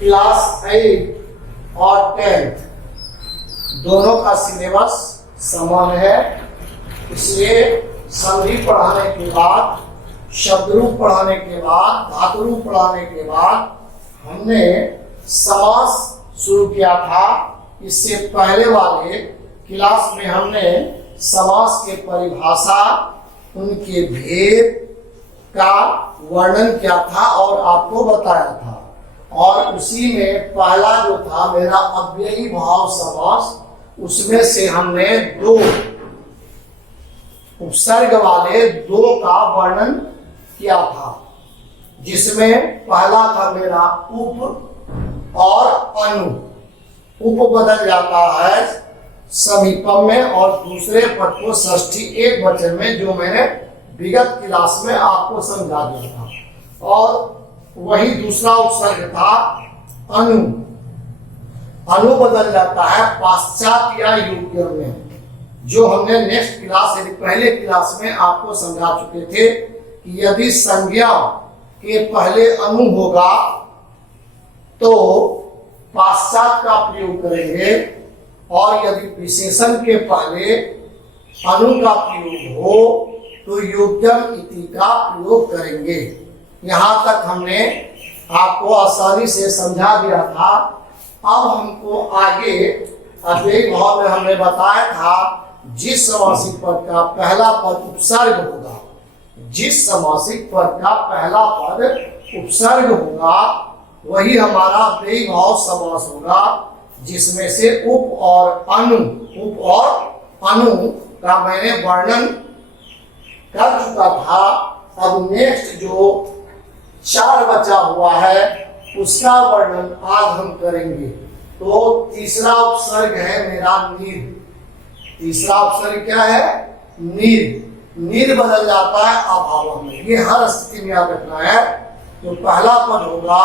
Class 8 और 10 दोनों का सिलेबस समान है, इसलिए संधि पढ़ाने के बाद, शब्द रूप पढ़ाने के बाद, धातु रूप पढ़ाने के बाद हमने समास शुरू किया था। इससे पहले वाले क्लास में हमने समास के परिभाषा, उनके भेद का वर्णन किया था और आपको बताया था। और उसी में पहला जो था मेरा अव्ययी भाव समास, उसमें से हमने दो उपसर्ग वाले दो का वर्णन किया था, जिसमें पहला था मेरा उप और अनु। उप बदल जाता है समीपम में और दूसरे पद को षष्ठी एक वचन में, जो मैंने विगत क्लास में आपको समझा दिया था। और वही दूसरा उपसर्ग था अनु। अनु बदल जाता है पाश्चात या युग्म में, जो हमने नेक्स्ट क्लास यानी पहले क्लास में आपको समझा चुके थे कि यदि संज्ञा के पहले अनु होगा तो पाश्चात का प्रयोग करेंगे, और यदि विशेषण के पहले अनु का प्रयोग हो तो योग्यम इति का प्रयोग करेंगे। यहाँ तक हमने आपको आसानी से समझा दिया था। अब हमको आगे अव्ययी भाव में हमने बताया था, जिस समासिक पद का पहला पद उपसर्ग होगा, जिस समासिक पद का पहला पद उपसर्ग होगा वही हमारा अव्ययी भाव समास होगा, जिसमें से उप और अनु का मैंने वर्णन कर चुका था। अब नेक्स्ट जो 4 बचा हुआ है उसका वर्णन आज हम करेंगे। तो तीसरा उपसर्ग है मेरा नीर। तीसरा उपसर्ग क्या है? नीर। नीर बदल जाता है अभाव में, ये हर स्थिति में याद रखना है। तो पहला पद होगा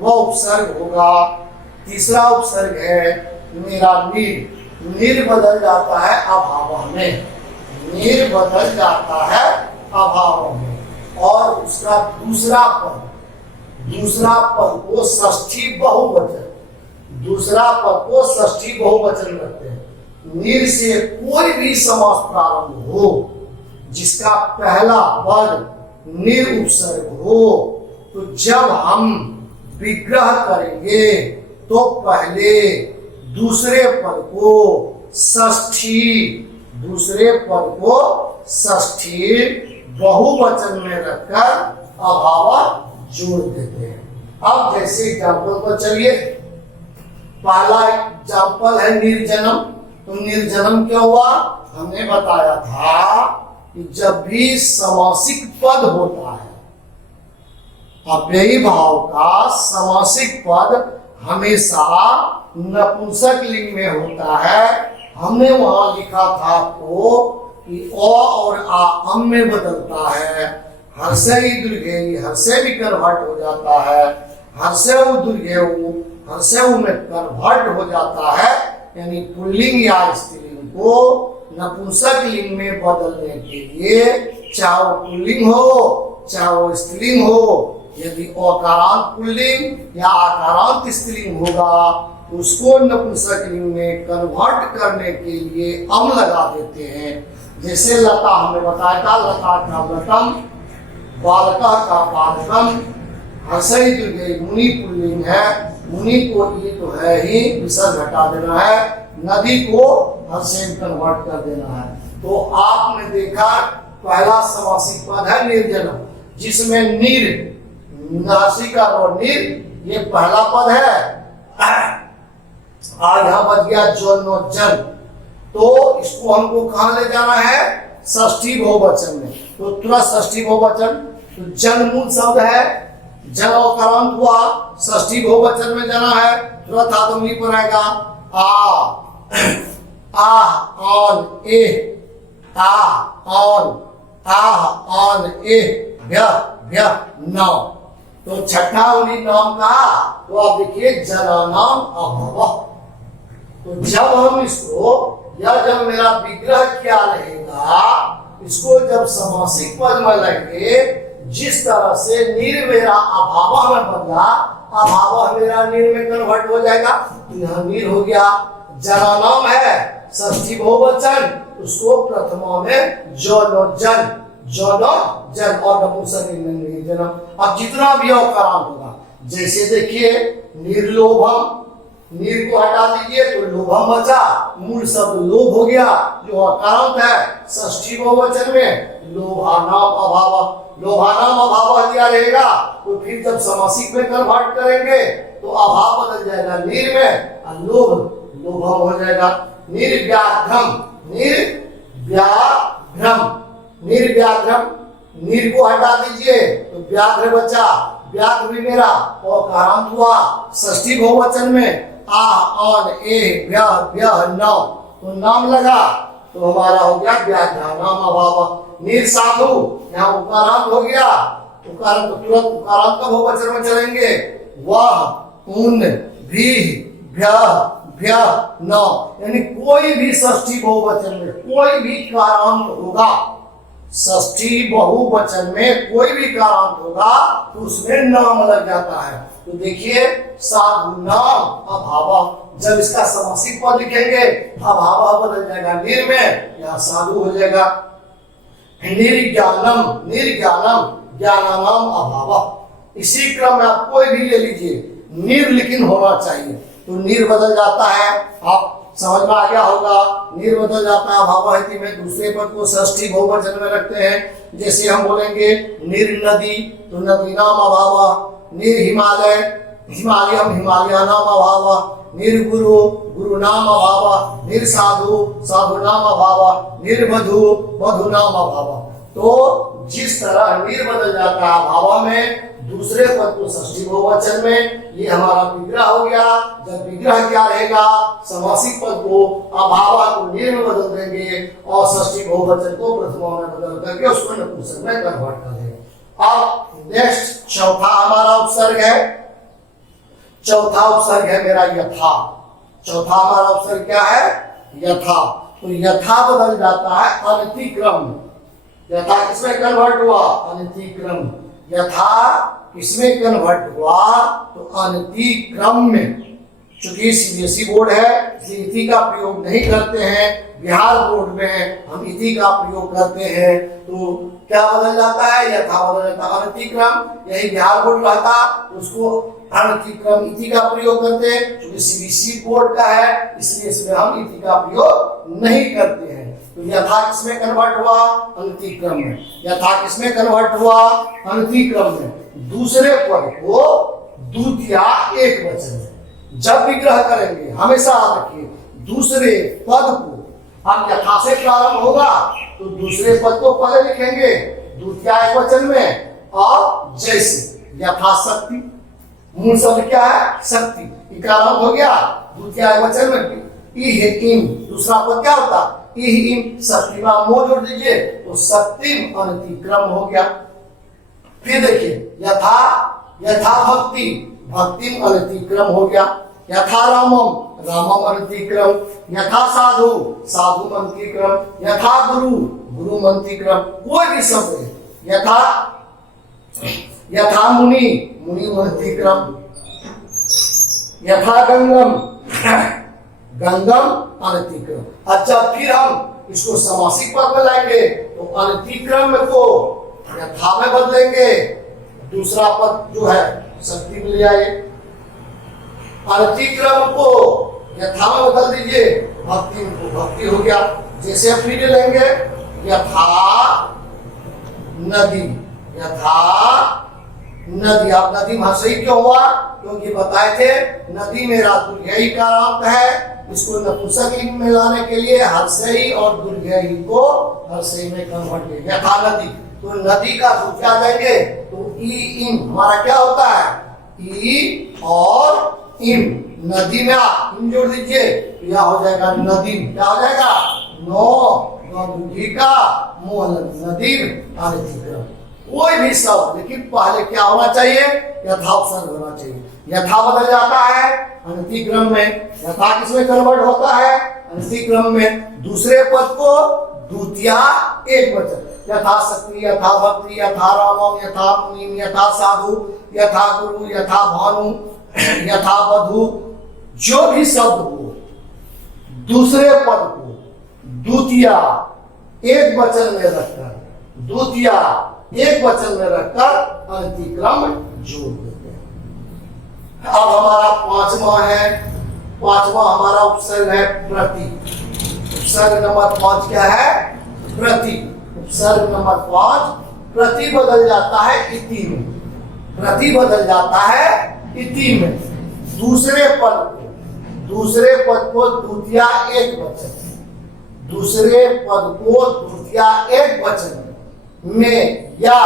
वह उपसर्ग होगा। तीसरा उपसर्ग है मेरा नीर। नीर बदल जाता है अभाव में, नीर बदल जाता है अभाव में। और उसका दूसरा पद को षष्ठी बहुवचन, दूसरा पद को षष्ठी बहुवचन रखते हैं। नीर से कोई भी समास प्रारंभ हो जिसका पहला पद नीर उपसर्ग हो, तो जब हम विग्रह करेंगे तो पहले दूसरे पद को षष्ठी बहुवचन में रखकर अभाव जोड़ देते हैं। अब जैसे एग्जाम्पल पर चलिए, पहला एग्जाम्पल है निर्जनम। तो निर्जनम क्या हुआ? हमने बताया था कि जब भी समासिक पद होता है, अव्ययी भाव का समासिक पद हमेशा नपुंसक लिंग में होता है। हमने वहां लिखा था आपको कि अ और आ अम में बदलता है। हर्षई दुर्घेयी हर्षे भी कन्वर्ट हो जाता है। हर्षेउ दुर्घेयु हर्षेउ में कन्वर्ट हो जाता है। यानी पुल्लिंग या स्त्रीलिंग को नपुंसक लिंग में बदलने के लिए, चाहे वो पुल्लिंग हो चाहे वो स्त्रीलिंग हो, यदि अकारांत पुल्लिंग या आकारांत स्त्रीलिंग होगा उसको नपुंसक लिंग में कन्वर्ट करने के लिए अम लगा देते हैं। जैसे लता हमने बताया था, लता का लतम, बालका का बालकम। हर्षई दुर्घेयी मुनि पुल्लिंग है, मुनि को ये तो है ही, विसर्ग हटा देना है। नदी को हर्षे में कन्वर्ट कर देना है। तो आपने देखा पहला समासिक पद है निर्जनम, जिसमें नीर, नासिका और नीर, ये पहला पद है। आज यहां बच गया जन जन, तो इसको हमको कहां ले जाना है? षष्ठी बहुवचन में। तो तुरंत षष्ठी बहुवचन, तो जन मूल शब्द है, जन अकारांत हुआ, षष्ठी बहुवचन में जाना है, तुरंत आत्मनी पर आएगा। ऑन ए, ऑन ए, भ्य नौ। तो छठा उन्हीं नाम का, तो आप देखिए जना नाम अभाव। तो जब हम इसको, या जब मेरा विग्रह क्या रहेगा, इसको जब समासिक पद में लेंगे, जिस तरह से नीर मेरा अभाव में बदला, अभाव मेरा नीर में कन्वर्ट हो जाएगा, तो यहाँ नीर हो गया। जनानाम है षष्ठी बहुवचन, उसको प्रथमा में जन और नपुंसक लिंग जन्म। अब जितना भी अवकारांत होगा, जैसे देखिए निर्लोभम, नीर को हटा दीजिए तो लोभम बचा, मूल शब्द लोभ हो गया जो अकारांत है। षष्ठी बहुवचन में लोभानाम अभाव दिया रहेगा, तो फिर जब समासिक में कन्वर्ट करेंगे तो अभाव बदल जाएगा नीर में और लोभम हो जाएगा। निर्व्याघ्रम, नीर को हटा दीजिए तो व्याघ्र बचा, व्याघ्र भी मेरा अकारांत हुआ। षष्ठी बहुवचन में आ आन ए व्याह नाम, तो नाम लगा तो हमारा हो गया व्याघ्रानाम अभाव। निर्साधु यहाँ उकारांत हो गया, उकारांत तो तुरंत उकारांत का बहुवचन में चलेंगे। वह उन भी भ्य न, यानी कोई भी षष्ठी बहुवचन में कोई भी कारांत होगा, षष्ठी बहुवचन में कोई भी कारांत होगा तो उसमें नाम लग जाता है। तो देखिए साधु नाम अभाव, जब इसका समासिक पद लिखेंगे अभाव बदल जाएगा नीर में, यहाँ साधु हो जाएगा। निर्ज्ञानम ज्ञानानाम अभाव, इसी क्रम में आप कोई भी ले लीजिए, नीर लेकिन होना चाहिए, तो नीर बदल जाता है। आप समझ में आ गया होगा, नीर बदल जाता है अभाव में दूसरे पद को षष्ठी बहुवचन में रखते हैं। जैसे हम बोलेंगे निर्नदी तो नदी नाम अभाव, निर्हिमालय हिमालयम हिमालयानाम अभाव, निर्गुरु गुरु नाम अभाव, निर्साधु साधु नाम अभाव, निर्वधु वधु नाम अभाव। तो जिस तरह नीर बदल जाता है अभाव में दूसरे पद को षष्ठी बहुवचन में, ये हमारा विग्रह हो गया। जब विग्रह क्या रहेगा, समासिक पद को अभाव को नीर में बदल देंगे और षष्ठी बहुवचन को प्रथमा में बदल करके उसको नपुंसक में कन्वर्ट कर देंगे। अब नेक्स्ट चौथा हमारा उपसर्ग है, चौथा उपसर्ग है मेरा यथा। चौथा हमारा उपसर्ग क्या है, यथा। तो यथा बदल जाता है अनतिक्रम। यथा किसमें कन्वर्ट हुआ, अनतिक्रम। यथा किसमें कन्वर्ट हुआ, तो अनतिक्रम में। चूंकि सीबीएसई बोर्ड है इसलिए इति का प्रयोग नहीं करते हैं, बिहार बोर्ड में हम इति का प्रयोग करते हैं। तो क्या बदल जाता है, यथा बदल जाता है अनतिक्रम। यही बिहार बोर्ड रहता उसको अनतिक्रम इति का प्रयोग करते हैं, क्योंकि सीबीएसई बोर्ड का है इसलिए इसमें हम इति का प्रयोग नहीं करते हैं। तो यथा किसमें कन्वर्ट हुआ, अनतिक्रम में। यथा किसमें कन्वर्ट हुआ, अनतिक्रम में। दूसरे पद को द्वितीया एक वचन में जब विग्रह करेंगे हमेशा याद रखिए, दूसरे पद को हम यथा से प्रारंभ होगा तो दूसरे पद को पहले लिखेंगे द्वितीया एक वचन में। और जैसे यथाशक्ति, मूल शब्द क्या है, शक्ति, इकारांत हो गया द्वितीया एक वचन में। इम, दूसरा पद क्या होता, इम, शक्ति में मो जोड़ दीजिए तो शक्तिम अनतिक्रम हो गया। फिर देखिए यथा भक्ति, भक्तिम अनतिक्रम हो गया। यथा रामम, रामम अनतिक्रम। यथा साधु, साधु अनतिक्रम। यथा गुरु, गुरु अनतिक्रम। कोई भी शब्द है, यथा मुनि, मुनि अनतिक्रम। यथा गंगम, गंगम अनतिक्रम। अच्छा फिर हम इसको समासिक पद में लाएंगे तो अनतिक्रम को यथा में बदलेंगे, दूसरा पद जो है शक्ति में ले आए। अनतिक्रम को यथा में बदल दीजिए, भक्ति को भक्ति हो गया। जैसे फिर लेंगे यथा नदी, यथा नदी। आप नदी भाषा क्यों हुआ, क्योंकि बताए थे नदी मेरा दुर्गई का अर्थ है, इसको नपुंसक लिंग में लाने के लिए हर्षई और दुर्गई को हर्षई में कन्वर्ट किया। यथा नदी, तो नदी का सूत्र क्या देंगे, तो इम हमारा क्या होता है, ई और इम। नदी में आप इम जोड़ दीजिए तो यह हो जाएगा नदी। क्या हो जाएगा, नदी। कोई भी शब्द लेकिन पहले क्या होना चाहिए, यथा उपसर्ग होना चाहिए। यथा बदल जाता है अनतिक्रम में। यथा किसमें कन्वर्ट होता है, अनतिक्रम में। दूसरे पद को द्वितीया एक वचन, यथा शक्ति, यथा भक्ति, यथा रामम, यथा मुनिम, यथा साधु, यथा गुरु, यथा भानु, यथा वधु, जो भी शब्द हो दूसरे पद को द्वितीया एक वचन में रखकर, द्वितीया एक वचन में रखकर अंतिक्रम जोड़ देते हैं। अब हमारा पांचवा हमारा उपसर्ग है प्रति। उपसर्ग नंबर 5 क्या है? प्रति। उपसर्ग नंबर 5 प्रति बदल जाता है इति में, प्रति बदल जाता है इति में। दूसरे पद को द्वितीया एक वचन, दूसरे पद को द्वितीया एक वचन में या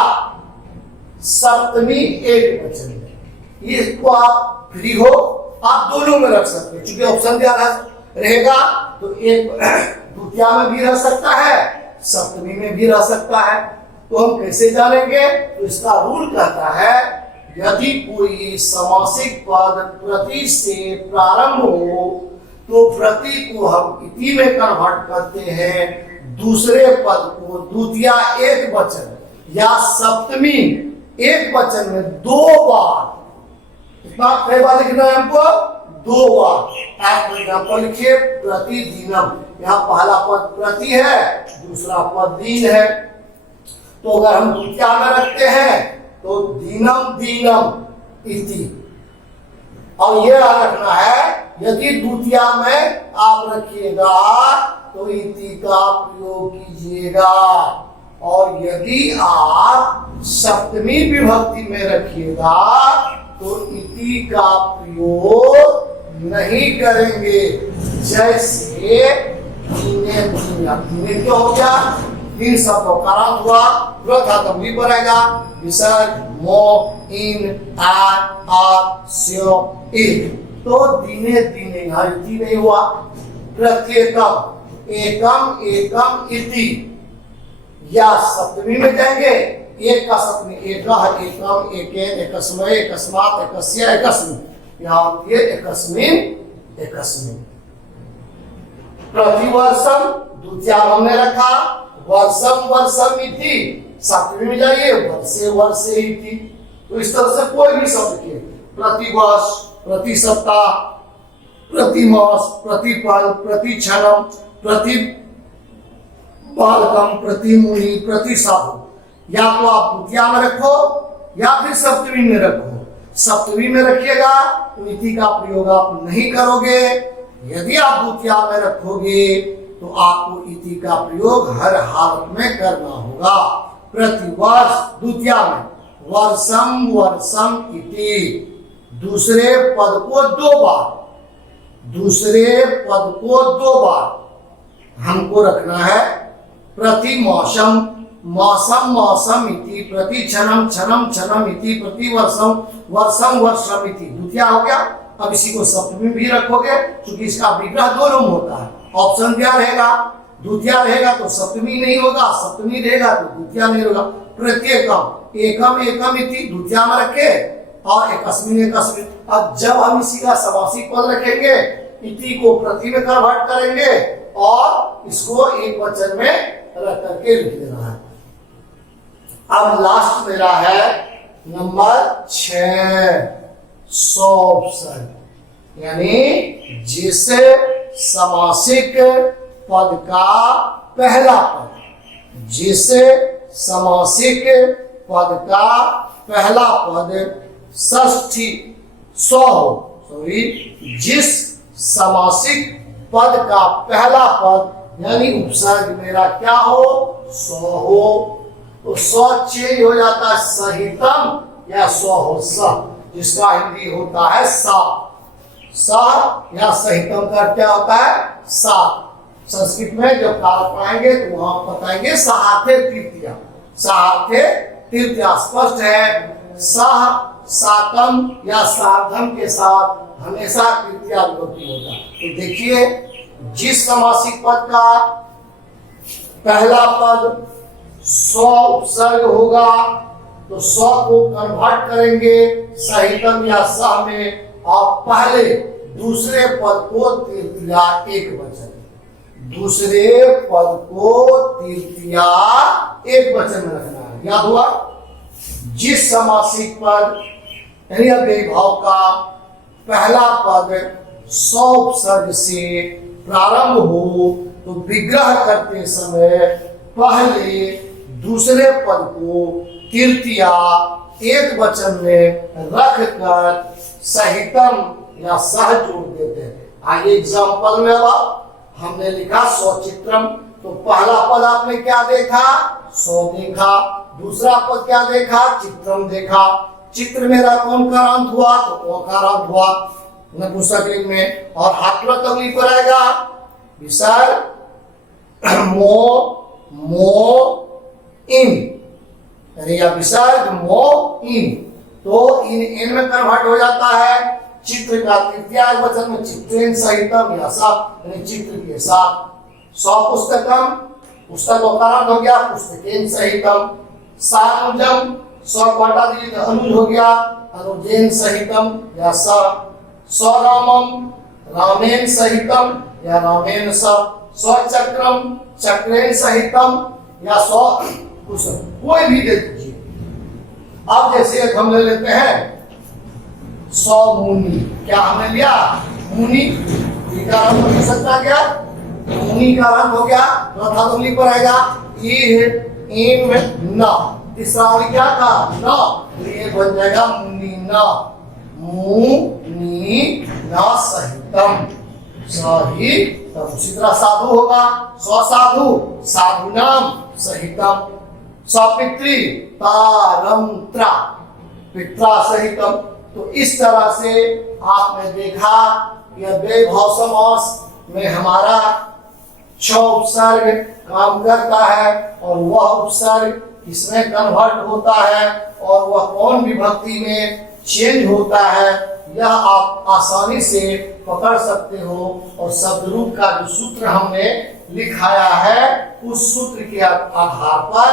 सप्तमी एक वचन में, इसको आप फ्री हो, आप दोनों में रख सकते हैं। चूंकि ऑप्शन दिया रहेगा तो एक द्वितीया में भी रह सकता है, सप्तमी में भी रह सकता है। तो हम कैसे जानेंगे? तो इसका रूल कहता है यदि कोई समासिक पद प्रति से प्रारंभ हो तो प्रति को हम इति में कन्वर्ट करते हैं, दूसरे पद को द्वितीया एक वचन या सप्तमी एक वचन में 2 बार, कितना कई बार लिखना है हमको? 2 बार। आप एग्जाम्पल लिखिए, प्रतिदिनम, यहाँ पहला पद प्रति है, दूसरा पद दिन है। तो अगर हम द्वितीया में रखते हैं तो दीनम दीनम इति, और यह रखना है यदि द्वितीया में आप रखिएगा तो इति का प्रयोग कीजिएगा, और यदि आप सप्तमी विभक्ति में रखिएगा तो इति का प्रयोग नहीं करेंगे। जैसे दीने क्या हो गया? 3 शब्दों का अर्थ हुआ, तुरंत भी बनेगा विसर्ग, मो, इन, आ, स्यो, इ। तो दीने दीने यहाँ इति नहीं हुआ। प्रत्येकम, एकम एकम इति, या सप्तमी में जाएंगे, एक का सप्तमी, एकह एकम एकेन एकस्मय एकस्मात् एकस्य एकस्मिन्, यहाँ होती है एकस्मिन् एकस्मिन्। प्रतिवर्षम द्वितीया हमने रखा, वर्षम वर्षम इति, सप्तमी में जाइए वर्षे वर्षे इति। तो इस तरह से कोई भी शब्द के प्रतिवर्ष, प्रति सप्ताह, प्रति मास, प्रति पल, प्रति क्षणम, प्रति बालकम, प्रति मुनि, प्रति साधु, या तो आप द्वितीया में रखो या फिर सप्तमी में रखो। सप्तमी में रखिएगा तो इति का प्रयोग आप नहीं करोगे। यदि आप द्वितीया में रखोगे तो आपको इति का प्रयोग हर हालत में करना होगा। प्रतिवर्ष द्वितीया में वर्षम वर्षम इति, दूसरे पद को 2 बार, दूसरे पद को 2 बार हमको रखना है। प्रति मौसम मौसम मौसम इति, प्रति क्षणम क्षणम क्षणम इति, प्रति वर्षम वर्षम वर्षम इति, द्वितीया हो गया। अब इसी को सप्तमी भी रखोगे, क्योंकि इसका विग्रह दोनों में होता है। ऑप्शन दिया रहेगा, द्वितीया रहेगा तो सप्तमी नहीं होगा, सप्तमी रहेगा तो द्वितीया नहीं होगा। प्रत्येकम, एकम एकम इति द्वितीया में रखे और एकस्मिन् एकस्मिन्। अब जब हम इसी का समासिक पद रखेंगे, इति को प्रति में कन्वर्ट करेंगे और इसको एक वचन में रख करके लिख देना है। अब लास्ट मेरा है नंबर 6, सौपसर्ग, यानी जिस समासिक पद का पहला पद, जिस समासिक पद का पहला पद षष्ठी जिस समासिक पद का पहला पद यानी उपसर्ग मेरा क्या हो? सौ हो। तो सौ चेंज हो जाता है सहितम या सौ हो स, जिसका हिंदी होता है सा। सा या सहितम का क्या होता है? सा। संस्कृत में जब कारक पढ़ाएंगे तो वहां बताएंगे सहार्थे तृतीया। सहार्थे तृतीया स्पष्ट है। सह साकम या साधम के साथ हमेशा तृतीया विभक्ति होता है। तो देखिए, जिस समासिक पद का पहला पद सौ उपसर्ग होगा तो सौ को कन्वर्ट करेंगे सहितम या सह में, और पहले दूसरे पद को तृतीया एक वचन, दूसरे पद को तृतीया एक वचन में रखना है। याद हुआ? जिस समासिक पद यानी अव्ययीभाव का पहला पद सौ उपसर्ग से प्रारंभ हो तो विग्रह करते समय पहले दूसरे पद को तृतीया एक वचन में रखकर सहितम या सह जोड़ देते हैं। आइए एग्जाम्पल में अब हमने लिखा सौचित्रम, तो पहला पद आपने क्या देखा? सौ देखा। दूसरा पद क्या देखा? चित्रम देखा। चित्र मेरा कौन का अंत हुआ? तो कौ का अंत हुआ नपुंसक लिंग में। और हाथवत अगली पर आएगा विसर्ग मो इन, या विसर्ग मो इन, तो इन में कन्वर्ट हो जाता है। चित्र का तृतीया वचन में चित्रेन सहितम या साथ, यानी चित्र के साथ। सौ पुस्तकम, पुस्तक उपकरण हो गया पुस्तकेन सहितम। सानुजम, सौ बटा दिए तो अनुज हो गया अनुजेन सहितम या सा। सौरामम, रामेन सहितम या रामेन सा। स्वचक्रम, चक्रेन सहितम या सौ कुशल, कोई भी दे दीजिए। अब जैसे हम ले लेते हैं सौ मुनि, क्या हमने लिया? मुनि का रंग हो सकता क्या? मुनि का रंग हो गया, चौथा उंगली पर आएगा इम न। तीसरा उंगली क्या था? न, तो ये बन जाएगा मुनि न। मुनि न सहितम, सहितम। उसी तरह साधु होगा, स्वसाधु, साधु नाम सहितम। सपित्री तारंत्रा, पित्रा सहितम। तो इस तरह से आपने देखा कि अव्ययीभाव समास में हमारा 6 उपसर्ग काम करता है और वह उपसर्ग किसमें कन्वर्ट होता है और वह कौन विभक्ति में चेंज होता है, यह आप आसानी से पकड़ सकते हो। और शब्द रूप का जो सूत्र हमने लिखाया है उस सूत्र के आधार पर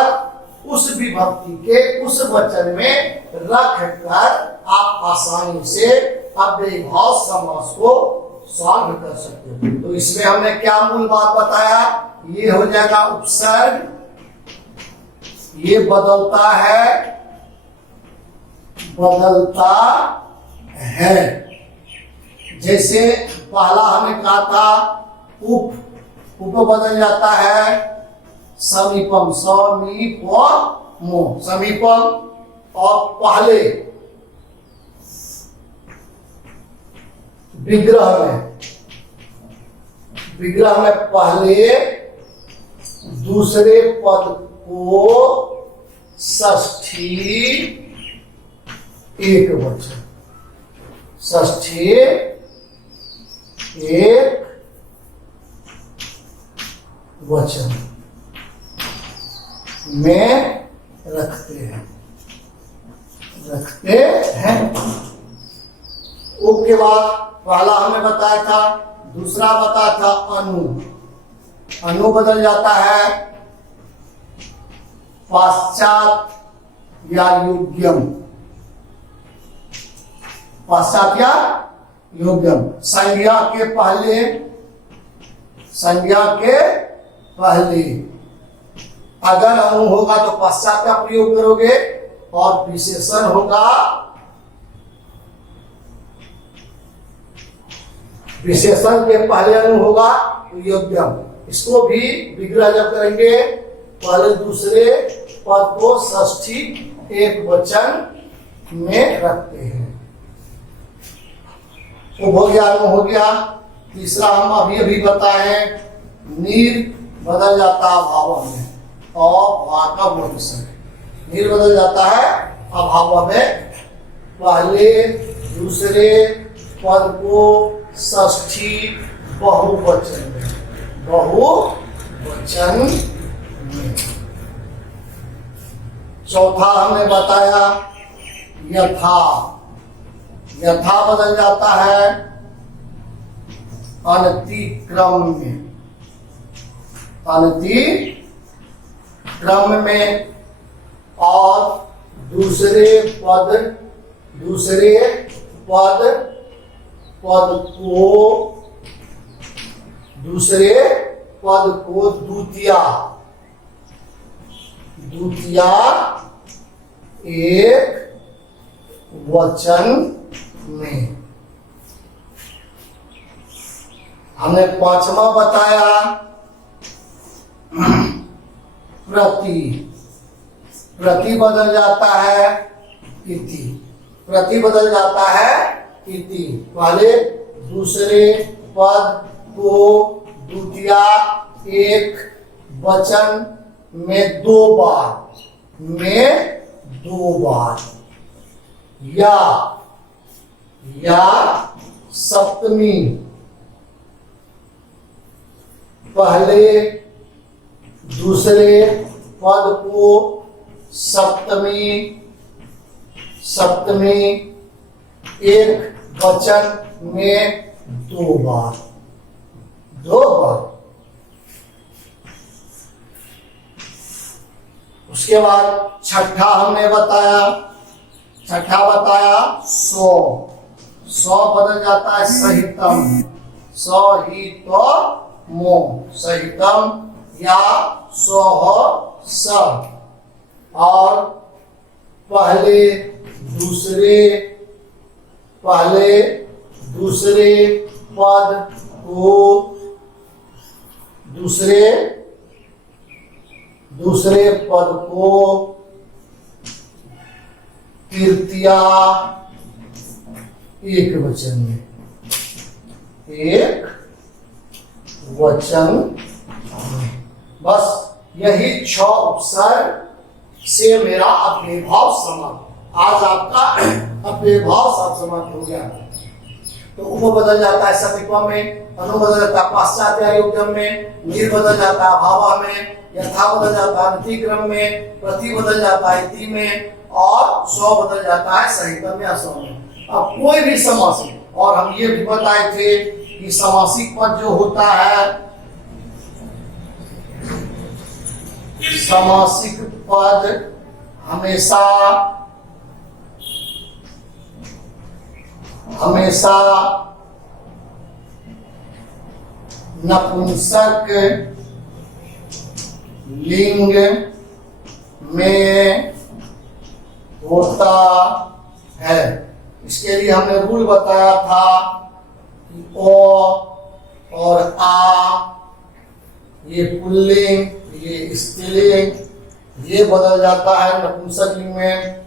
उस विभक्ति के उस वचन में रख कर आप आसानी से अव्ययीभाव समास को सॉल्व कर सकते हो। तो इसमें हमने क्या मूल बात बताया? ये हो जाएगा उपसर्ग, ये बदलता है। जैसे पहला हमें कहा था उप बदल जाता है समीपम, समीपमो, समीपम। और पहले विग्रह में पहले दूसरे पद को षष्ठी एक वचन, षष्ठी एक वचन में रखते हैं। उसके बाद पहला हमने बताया था, दूसरा बताया था अनु बदल जाता है पाश्चात या योग्यम, पाश्चात या योग्यम। संज्ञा के पहले अगर अनु होगा तो पश्चात का प्रयोग करोगे और विशेषण होगा, विशेषण के पहले अनु होगा तो योग्यम। इसको भी विग्रह जब करेंगे पहले दूसरे पद को षष्ठी एक वचन में रखते हैं। तो हो गया, अनु हो गया। तीसरा हम अभी बताए नीर बदल जाता है अभाव में और वहां का विसर्ग। नीर बदल जाता है अभाव में, पहले दूसरे पद को षष्ठी बहुवचन में, चौथा हमने बताया यथा बदल जाता है अनतिक्रम में और दूसरे पद को दूसरे पद को द्वितीया एक वचन में। हमने पांचवा बताया प्रति बदल जाता है इति, प्रति बदल जाता है इति। पहले दूसरे पद को द्वितीया एक वचन में दो बार, या सप्तमी, पहले दूसरे पद को सप्तमी एक वचन में दो बार। उसके बाद छठा हमने बताया, सौ बदल जाता है सहितम, सहितम या स। और पहले दूसरे पद को तृतीया एक वचन में, बस यही 6 उपसर्ग से मेरा अव्ययभाव समाप्त। आज आपका अव्ययभाव सब समाप्त हो गया। तो उप बदल जाता है सतित्व में, अनु बदल जाता है पाश्चात्य आयोजन में, निर बदल जाता है अभाव में, यथा बदल जाता है अतिक्रम में, प्रति बदल जाता है इति में, और सौ बदल जाता है सहितम या सौ में। अब कोई भी समासिक, और हम ये भी बताए थे कि समासिक पद जो होता है, समासिक पद हमेशा नपुंसक लिंग में होता है। इसके लिए हमने रूल बताया था कि ओ और आ, ये पुल्लिंग, ये स्त्रीलिंग, ये बदल जाता है नपुंसक लिंग में।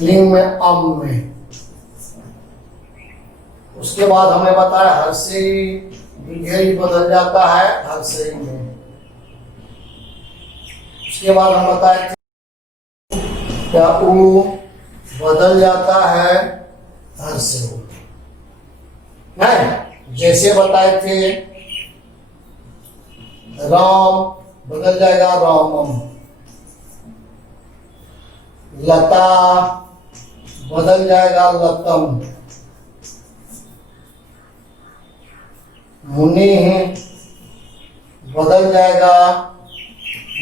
लिंग में अम में। उसके बाद हमने बताया हर्षेयी, दीर्घेयी बदल जाता है हर्षेयी में। उसके बाद हम बताए थे क्या ऊ बदल जाता है हर्षेयी, नहीं, जैसे बताए थे राम बदल जाएगा रामम, लता बदल जाएगा लतम, मुनि बदल जाएगा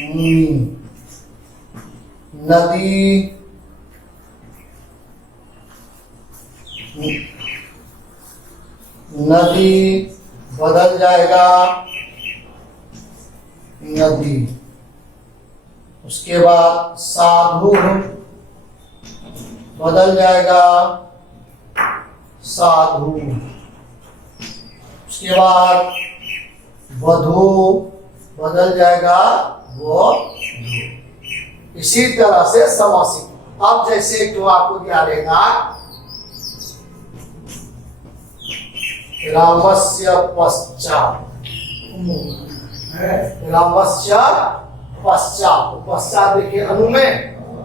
मुनि, नदी बदल जाएगा नदी। उसके बाद साधु बदल जाएगा साधु। उसके बाद वधु बदल जाएगा वधु। इसी तरह से समासिक। अब जैसे जो आपको क्या रहेगा, रामस्य पश्चात, रामस्य पश्चात, पश्चात देखिए अनु में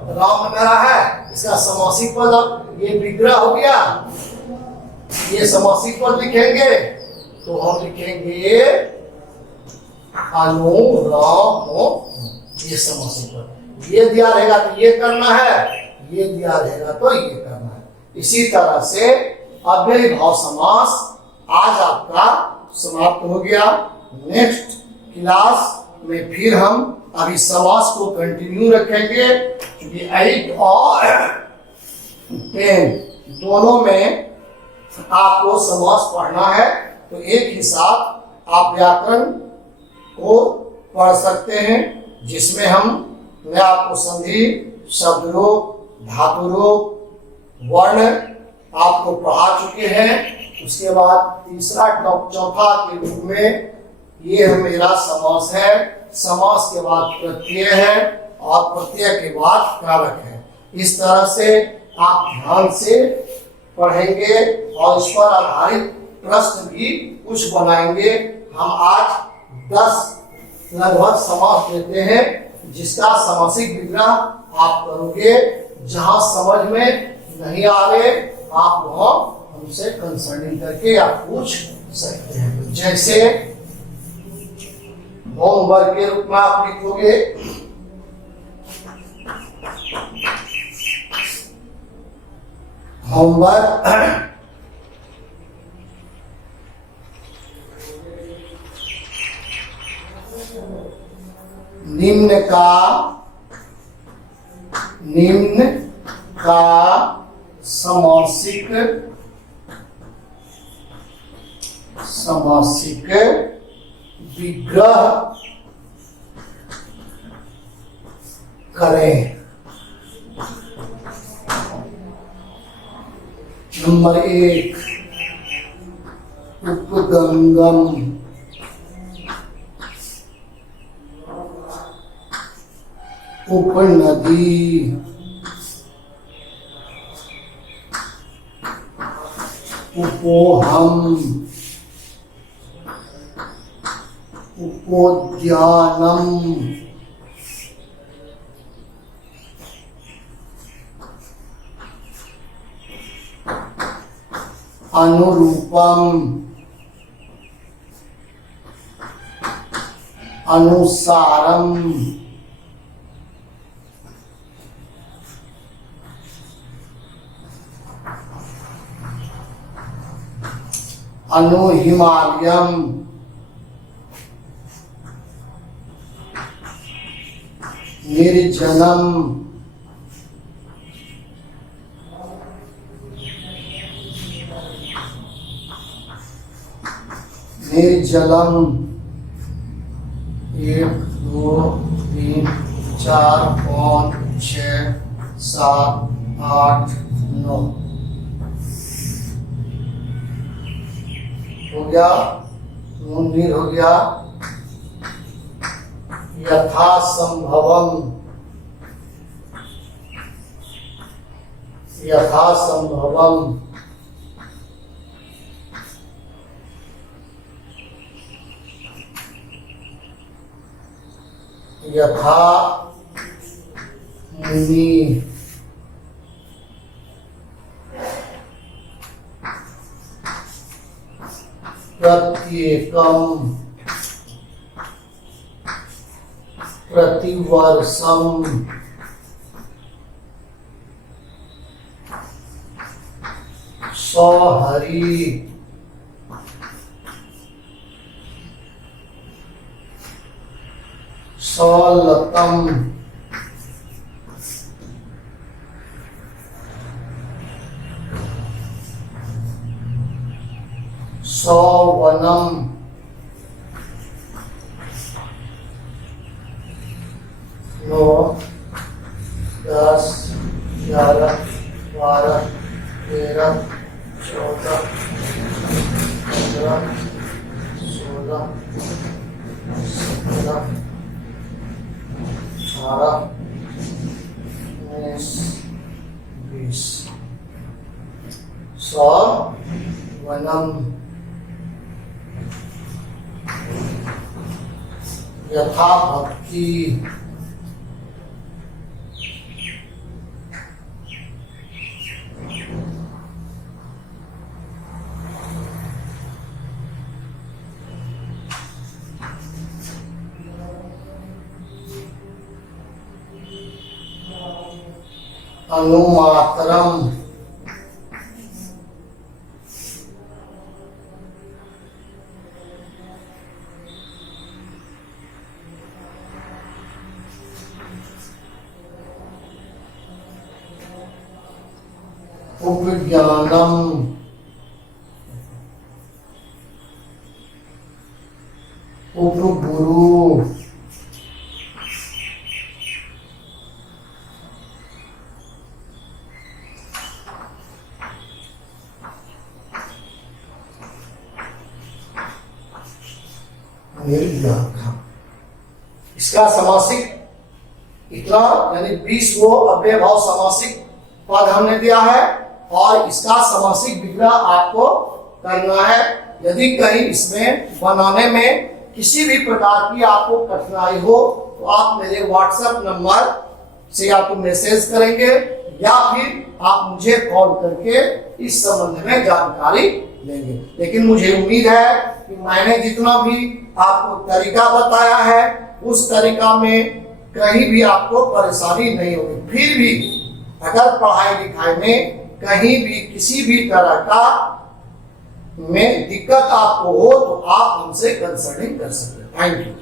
राम मेरा है, इसका समासिक पद ये विग्रह हो गया, ये समासिक पद लिखेंगे तो हम लिखेंगे अनु राम, ये समासिक पद। ये दिया रहेगा तो ये करना है, ये दिया रहेगा तो ये करना है। इसी तरह से अव्ययी भाव समास आज आपका समाप्त हो गया। नेक्स्ट क्लास में फिर हम अभी समास को कंटिन्यू रखेंगे, क्योंकि 8 और 10 दोनों में आपको समास पढ़ना है तो एक ही साथ आप व्याकरण को पढ़ सकते हैं, जिसमें मैं आपको संधि, शब्द रूप, धातु रूप, वर्ण आपको पढ़ा चुके हैं। उसके बाद तीसरा चौथा के रूप में ये मेरा समास है। समास के बाद प्रत्यय है और प्रत्यय के बाद कारक है। इस तरह से आप ध्यान से पढ़ेंगे और इस पर आधारित प्रश्न भी कुछ बनाएंगे। हम आज 10 लगभग समास देते हैं, जिसका समासिक विग्रह आप करोगे। जहां समझ में नहीं आ रहे आप वहां हमसे कंसल्टिंग करके आप पूछ सकते हैं। जैसे होमवर्क के रूप में आप लिखोगे होमवर्क निम्न का समासिक विग्रह करें। नंबर 1 उपगंगम, उपनदी, उपोहम, उपोद्यानम, अनुरूपम, अनुसारम, अनुहिमालयम, निर्जनम, निर्जलम। 1 2 3 4 5 6 7 8 9 हो गया। मुंदिर हो गया। यथासंभवम, यथासंभवम, यथा मुनि, प्रत्येकम, प्रतिवर्षम, सौहरी, सौलतम, सौवनम, 9 10 11 12 13 14 15 16 17 18 19 20 सौवनम, यथा भक्ति, अनुमात्रम, उपज्ञानम, 1 2 3 4 5 6 7 8 9 10 11 12 13 14 15 16 17 18 19 20 सौवनम, यथा भक्ति, अनुमात्रम, उपज्ञानम, उपज्ञानम, 1 2 3 4 5 6 7 8 9 10 11 12 13 14 15 16 17 18 19 20 सौवनम, यथा भक्ति, निर्व्याघ्रम। इसका समासिक इतना यानी 20 वो अव्ययभाव समासिक पद हमने दिया है और इसका समासिक विग्रह आपको करना है। यदि कहीं इसमें बनाने में किसी भी प्रकार की आपको कठिनाई हो तो आप मेरे व्हाट्सएप नंबर से आपको मैसेज करेंगे या फिर आप मुझे कॉल करके इस संबंध में जानकारी लेंगे। लेकिन मुझे उम्मीद है कि मैंने जितना भी आपको तरीका बताया है उस तरीका में कहीं भी आपको परेशानी नहीं होगी। फिर भी अगर पढ़ाई लिखाई में कहीं भी किसी भी तरह का में दिक्कत आपको हो तो आप हमसे कंसल्टिंग कर सकते हैं। Thank you.